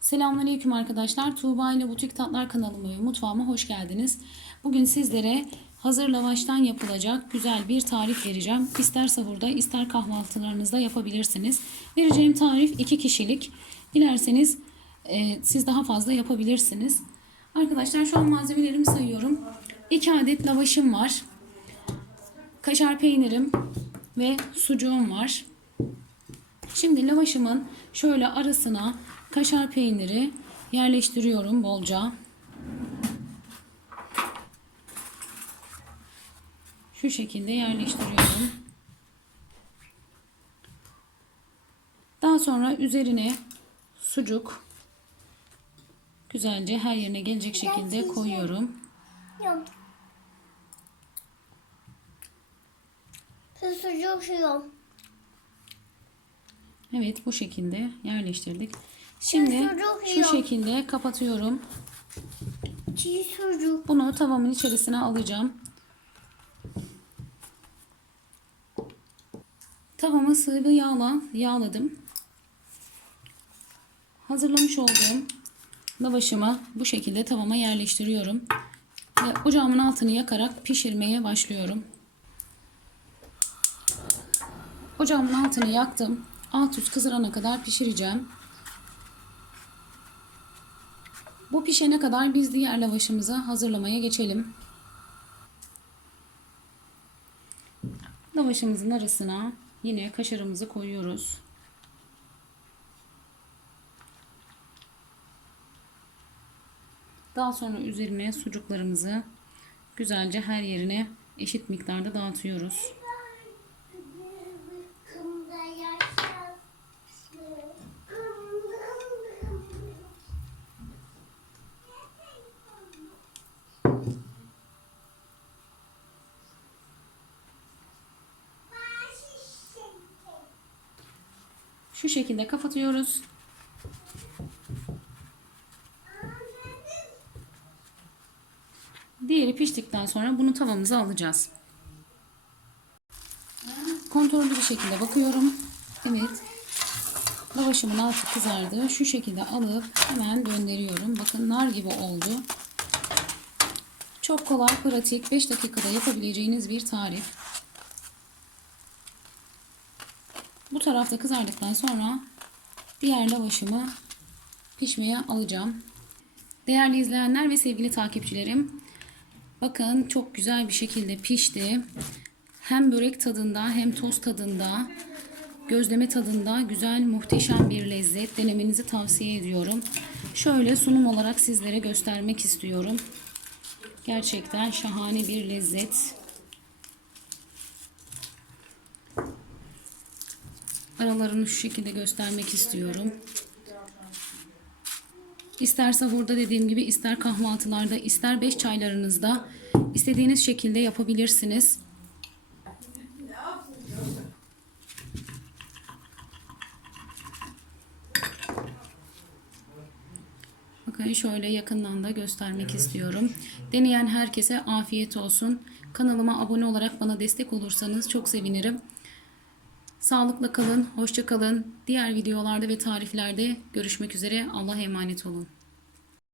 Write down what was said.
Selamünaleyküm arkadaşlar. Tuğba ile Butik Tatlar kanalıma ve mutfağıma hoş geldiniz. Bugün sizlere hazır lavaştan yapılacak güzel bir tarif vereceğim. İster sahurda ister kahvaltılarınızda yapabilirsiniz. Vereceğim tarif 2 kişilik. Dilerseniz e, siz daha fazla yapabilirsiniz. Arkadaşlar şu an malzemelerimi sayıyorum. 2 adet lavaşım var. Kaşar peynirim ve sucuğum var. Şimdi lavaşımın şöyle arasına kaşar peyniri yerleştiriyorum bolca. Şu şekilde yerleştiriyorum. Daha sonra üzerine sucuk güzelce her yerine gelecek şekilde koyuyorum. Yok. Sucuk yiyorum. Evet bu şekilde yerleştirdik. Şimdi şu şekilde kapatıyorum. Bunu tavamın içerisine alacağım. Tavamı sıvı yağla yağladım. Hazırlamış olduğum lavaşımı bu şekilde tavama yerleştiriyorum. Ve ocağımın altını yakarak pişirmeye başlıyorum. Ocağımın altını yaktım. Alt üst kızarana kadar pişireceğim. Bu pişene kadar biz diğer lavaşımızı hazırlamaya geçelim. Lavaşımızın arasına yine kaşarımızı koyuyoruz. Daha sonra üzerine sucuklarımızı güzelce her yerine eşit miktarda dağıtıyoruz. Şu şekilde kapatıyoruz. Diğeri piştikten sonra bunu tavamıza alacağız. Kontrollü bir şekilde bakıyorum. Evet. Lavaşımın altı kızardı. Şu şekilde alıp hemen gönderiyorum. Bakın nar gibi oldu. Çok kolay, pratik, 5 dakikada yapabileceğiniz bir tarif. Bu tarafta kızardıktan sonra diğer lavaşımı pişmeye alacağım. Değerli izleyenler ve sevgili takipçilerim, bakın çok güzel bir şekilde pişti. Hem börek tadında hem toz tadında, gözleme tadında güzel muhteşem bir lezzet. Denemenizi tavsiye ediyorum. Şöyle sunum olarak sizlere göstermek istiyorum. Gerçekten şahane bir lezzet. Aralarını şu şekilde göstermek istiyorum. İster sahurda dediğim gibi ister kahvaltılarda ister beş çaylarınızda istediğiniz şekilde yapabilirsiniz. Bakın şöyle yakından da göstermek istiyorum. Deneyen herkese afiyet olsun. Kanalıma abone olarak bana destek olursanız çok sevinirim. Sağlıkla kalın, hoşça kalın. Diğer videolarda ve tariflerde görüşmek üzere. Allah'a emanet olun.